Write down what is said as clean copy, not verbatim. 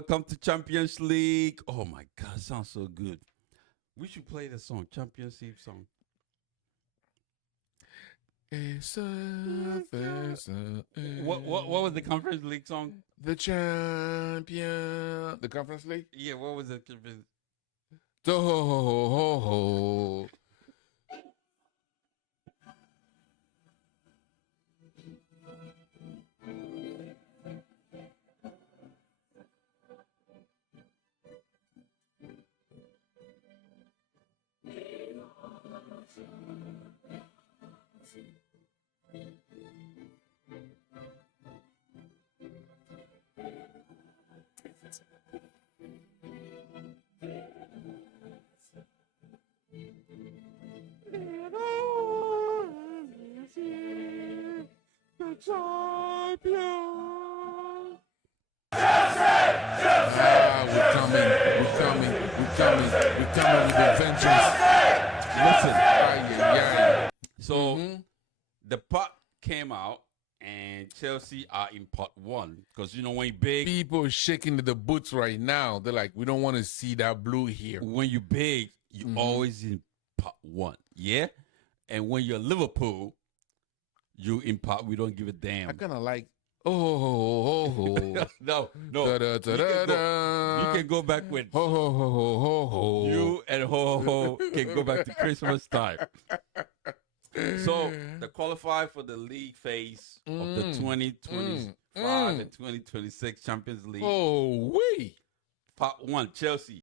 welcome to Champions League. Oh my God, it sounds so good. We should play the song, Champions League song. What was the Conference League song? The Conference League? Yeah, what was it? Do-ho-ho-ho-ho. We're coming with the vengeance. Listen. So the pot came out, and Chelsea are in pot one because you know when you big, People shaking the boots right now. They're like, we don't want to see that blue here. when you big, you always in pot one, yeah. And when you're Liverpool, you in pot. We don't give a damn. I kind of like. Oh, No. You can go back with you and ho can go back to Christmas time. So the qualify for the league phase of the 2025 and 2026 Champions League. Oh, wait. Part one, Chelsea